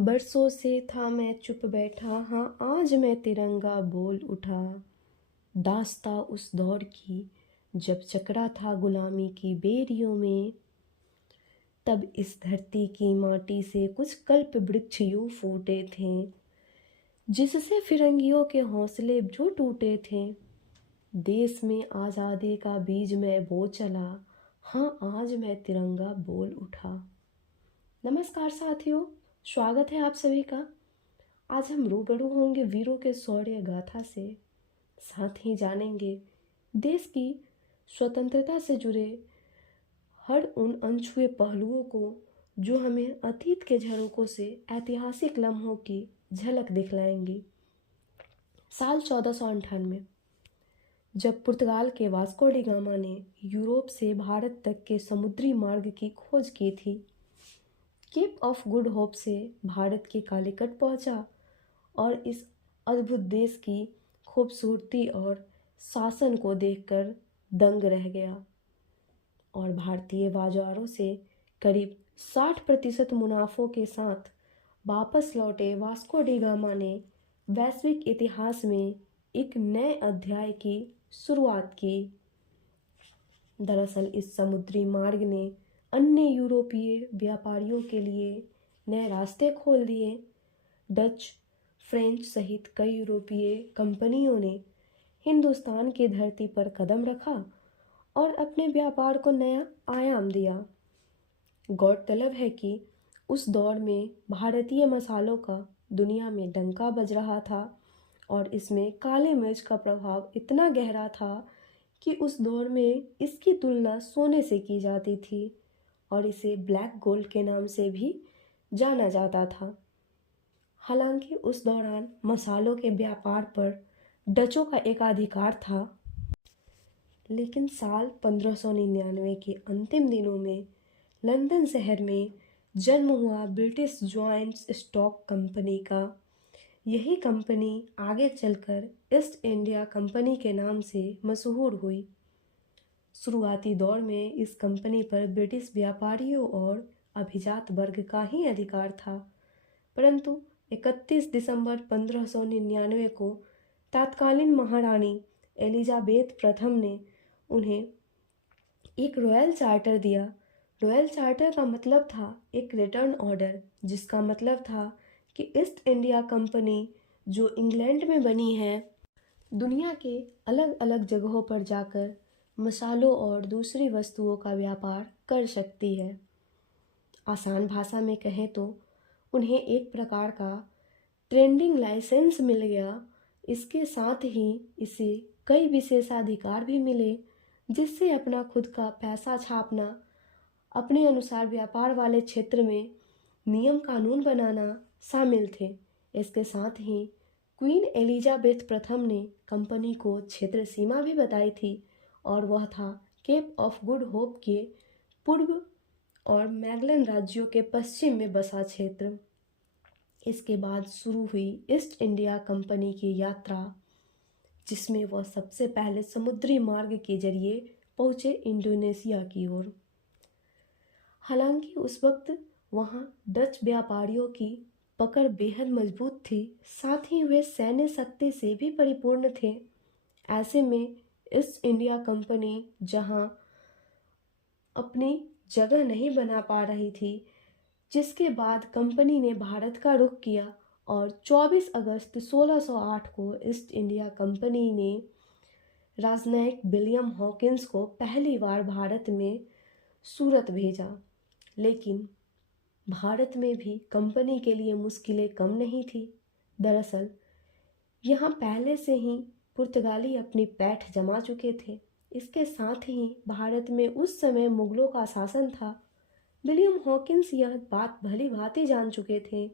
बरसों से था मैं चुप बैठा, हाँ आज मैं तिरंगा बोल उठा। दास्ता उस दौर की जब चकरा था गुलामी की बेरियों में। तब इस धरती की माटी से कुछ कल्प वृक्ष यूं फूटे थे, जिससे फिरंगियों के हौसले जो टूटे थे। देश में आज़ादी का बीज मैं बो चला, हाँ आज मैं तिरंगा बोल उठा। नमस्कार साथियों, स्वागत है आप सभी का। आज हम रूबरू होंगे वीरों के शौर्य गाथा से। साथ ही जानेंगे देश की स्वतंत्रता से जुड़े हर उन अनछुए पहलुओं को जो हमें अतीत के झरोकों से ऐतिहासिक लम्हों की झलक दिखलाएंगी। साल 1498, जब पुर्तगाल के वास्को डी गामा ने यूरोप से भारत तक के समुद्री मार्ग की खोज की थी, केप ऑफ गुड होप से भारत के कालीकट पहुंचा और इस अद्भुत देश की खूबसूरती और शासन को देखकर दंग रह गया। और भारतीय बाजारों से करीब 60% मुनाफों के साथ वापस लौटे वास्को डी गामा ने वैश्विक इतिहास में एक नए अध्याय की शुरुआत की। दरअसल इस समुद्री मार्ग ने अन्य यूरोपीय व्यापारियों के लिए नए रास्ते खोल दिए। डच, फ्रेंच सहित कई यूरोपीय कंपनियों ने हिंदुस्तान की धरती पर कदम रखा और अपने व्यापार को नया आयाम दिया। गौरतलब है कि उस दौर में भारतीय मसालों का दुनिया में डंका बज रहा था और इसमें काले मिर्च का प्रभाव इतना गहरा था कि उस दौर में इसकी तुलना सोने से की जाती थी और इसे ब्लैक गोल्ड के नाम से भी जाना जाता था। हालांकि उस दौरान मसालों के व्यापार पर डचों का एकाधिकार था, लेकिन साल 1599 के अंतिम दिनों में लंदन शहर में जन्म हुआ ब्रिटिश जॉइंट स्टॉक कंपनी का। यही कंपनी आगे चलकर ईस्ट इंडिया कंपनी के नाम से मशहूर हुई। शुरुआती दौर में इस कंपनी पर ब्रिटिश व्यापारियों और अभिजात वर्ग का ही अधिकार था, परंतु 31 दिसंबर 1599 को तत्कालीन महारानी एलिजाबेथ प्रथम ने उन्हें एक रॉयल चार्टर दिया। रॉयल चार्टर का मतलब था एक रिटर्न ऑर्डर, जिसका मतलब था कि ईस्ट इंडिया कंपनी जो इंग्लैंड में बनी है, दुनिया के अलग अलग जगहों पर जाकर मसालों और दूसरी वस्तुओं का व्यापार कर सकती है। आसान भाषा में कहें तो उन्हें एक प्रकार का ट्रेडिंग लाइसेंस मिल गया। इसके साथ ही इसे कई विशेषाधिकार भी मिले, जिससे अपना खुद का पैसा छापना, अपने अनुसार व्यापार वाले क्षेत्र में नियम कानून बनाना शामिल थे। इसके साथ ही क्वीन एलिजाबेथ प्रथम ने कंपनी को क्षेत्र सीमा भी बताई थी और वह था केप ऑफ गुड होप के पूर्व और मैगलन राज्यों के पश्चिम में बसा क्षेत्र। इसके बाद शुरू हुई ईस्ट इंडिया कंपनी की यात्रा, जिसमें वह सबसे पहले समुद्री मार्ग के जरिए पहुंचे इंडोनेशिया की ओर। हालांकि उस वक्त वहां डच व्यापारियों की पकड़ बेहद मजबूत थी, साथ ही वे सैन्य शक्ति से भी परिपूर्ण थे। ऐसे में ईस्ट इंडिया कंपनी जहां अपनी जगह नहीं बना पा रही थी, जिसके बाद कंपनी ने भारत का रुख किया और 24 अगस्त 1608 को ईस्ट इंडिया कंपनी ने राजनयिक विलियम हॉकिंस को पहली बार भारत में सूरत भेजा। लेकिन भारत में भी कंपनी के लिए मुश्किलें कम नहीं थी। दरअसल यहाँ पहले से ही पुर्तगाली अपनी पैठ जमा चुके थे। इसके साथ ही भारत में उस समय मुगलों का शासन था। विलियम हॉकिंस यह बात भली भांति जान चुके थे।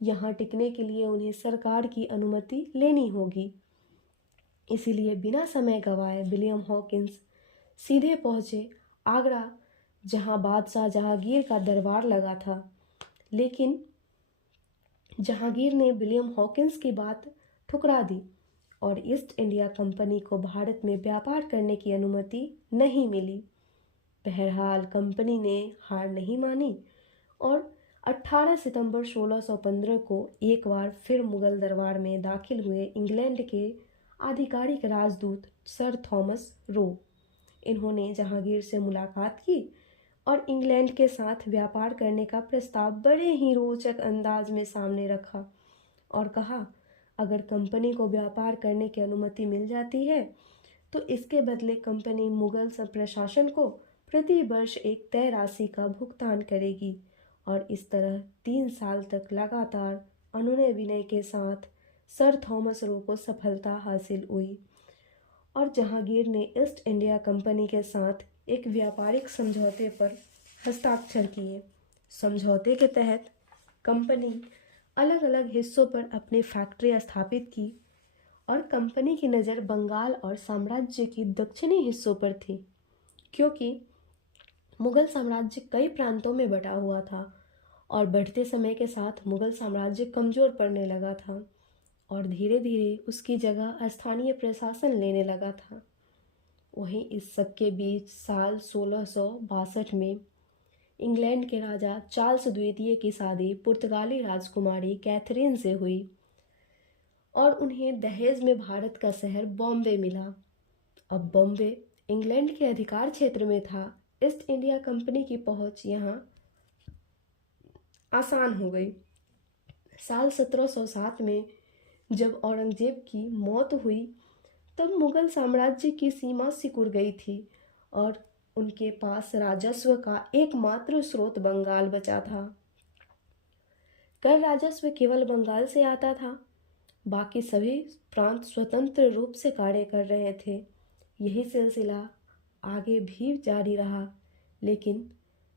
यहाँ टिकने के लिए उन्हें सरकार की अनुमति लेनी होगी। इसीलिए बिना समय गंवाए विलियम हॉकिंस सीधे पहुँचे आगरा, जहाँ बादशाह जहांगीर का दरबार लगा था। लेकिन जहांगीर ने विलियम हॉकिंस की बात ठुकरा दी और ईस्ट इंडिया कंपनी को भारत में व्यापार करने की अनुमति नहीं मिली। बहरहाल कंपनी ने हार नहीं मानी और 18 सितंबर 1615 को एक बार फिर मुगल दरबार में दाखिल हुए इंग्लैंड के आधिकारिक राजदूत सर थॉमस रो। इन्होंने जहांगीर से मुलाकात की और इंग्लैंड के साथ व्यापार करने का प्रस्ताव बड़े ही रोचक अंदाज में सामने रखा और कहा, अगर कंपनी को व्यापार करने की अनुमति मिल जाती है तो इसके बदले कंपनी मुगल प्रशासन को प्रति वर्ष एक तय राशि का भुगतान करेगी। और इस तरह 3 साल तक लगातार अनुनय विनय के साथ सर थॉमस रो को सफलता हासिल हुई और जहांगीर ने ईस्ट इंडिया कंपनी के साथ एक व्यापारिक समझौते पर हस्ताक्षर किए। समझौते के तहत कंपनी अलग अलग हिस्सों पर अपनी फैक्ट्री स्थापित की और कंपनी की नज़र बंगाल और साम्राज्य की दक्षिणी हिस्सों पर थी, क्योंकि मुगल साम्राज्य कई प्रांतों में बटा हुआ था और बढ़ते समय के साथ मुगल साम्राज्य कमज़ोर पड़ने लगा था और धीरे धीरे उसकी जगह स्थानीय प्रशासन लेने लगा था। वहीं इस सब के बीच साल 1662 में इंग्लैंड के राजा चार्ल्स द्वितीय की शादी पुर्तगाली राजकुमारी कैथरीन से हुई और उन्हें दहेज में भारत का शहर बॉम्बे मिला। अब बॉम्बे इंग्लैंड के अधिकार क्षेत्र में था। ईस्ट इंडिया कंपनी की पहुंच यहाँ आसान हो गई। साल 1707 में जब औरंगजेब की मौत हुई तब मुगल साम्राज्य की सीमा सिकुड़ गई थी और उनके पास राजस्व का एकमात्र स्रोत बंगाल बचा था। कर राजस्व केवल बंगाल से आता था, बाकी सभी प्रांत स्वतंत्र रूप से कार्य कर रहे थे। यही सिलसिला आगे भी जारी रहा, लेकिन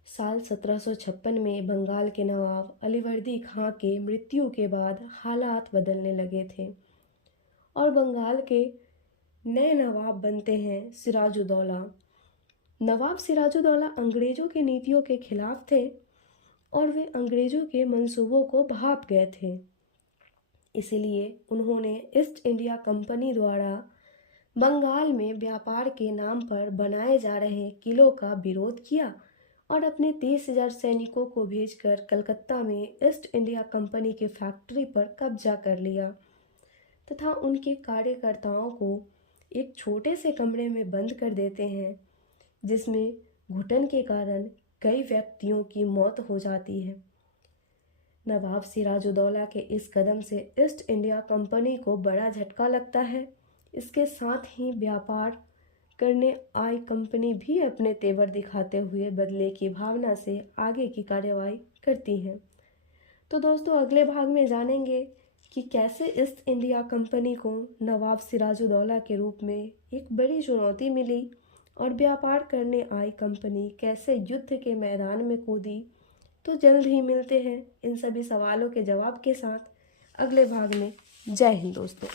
साल 1756 में बंगाल के नवाब अलीवर्दी खां के मृत्यु के बाद हालात बदलने लगे थे और बंगाल के नए नवाब बनते हैं सिराजुद्दौला। नवाब सिराजुद्दौला अंग्रेज़ों की नीतियों के खिलाफ थे और वे अंग्रेज़ों के मंसूबों को भाप गए थे। इसलिए उन्होंने ईस्ट इंडिया कंपनी द्वारा बंगाल में व्यापार के नाम पर बनाए जा रहे किलों का विरोध किया और अपने 30,000 सैनिकों को भेजकर कलकत्ता में ईस्ट इंडिया कंपनी की फैक्ट्री पर कब्जा कर लिया तथा उनके कार्यकर्ताओं को एक छोटे से कमरे में बंद कर देते हैं, जिसमें घुटन के कारण कई व्यक्तियों की मौत हो जाती है। नवाब सिराजुद्दौला के इस कदम से ईस्ट इंडिया कंपनी को बड़ा झटका लगता है। इसके साथ ही व्यापार करने आई कंपनी भी अपने तेवर दिखाते हुए बदले की भावना से आगे की कार्यवाही करती है। तो दोस्तों, अगले भाग में जानेंगे कि कैसे ईस्ट इंडिया कंपनी को नवाब सिराजुद्दौला के रूप में एक बड़ी चुनौती मिली और व्यापार करने आई कंपनी कैसे युद्ध के मैदान में कूदी। तो जल्द ही मिलते हैं इन सभी सवालों के जवाब के साथ अगले भाग में। जय हिंद दोस्तों।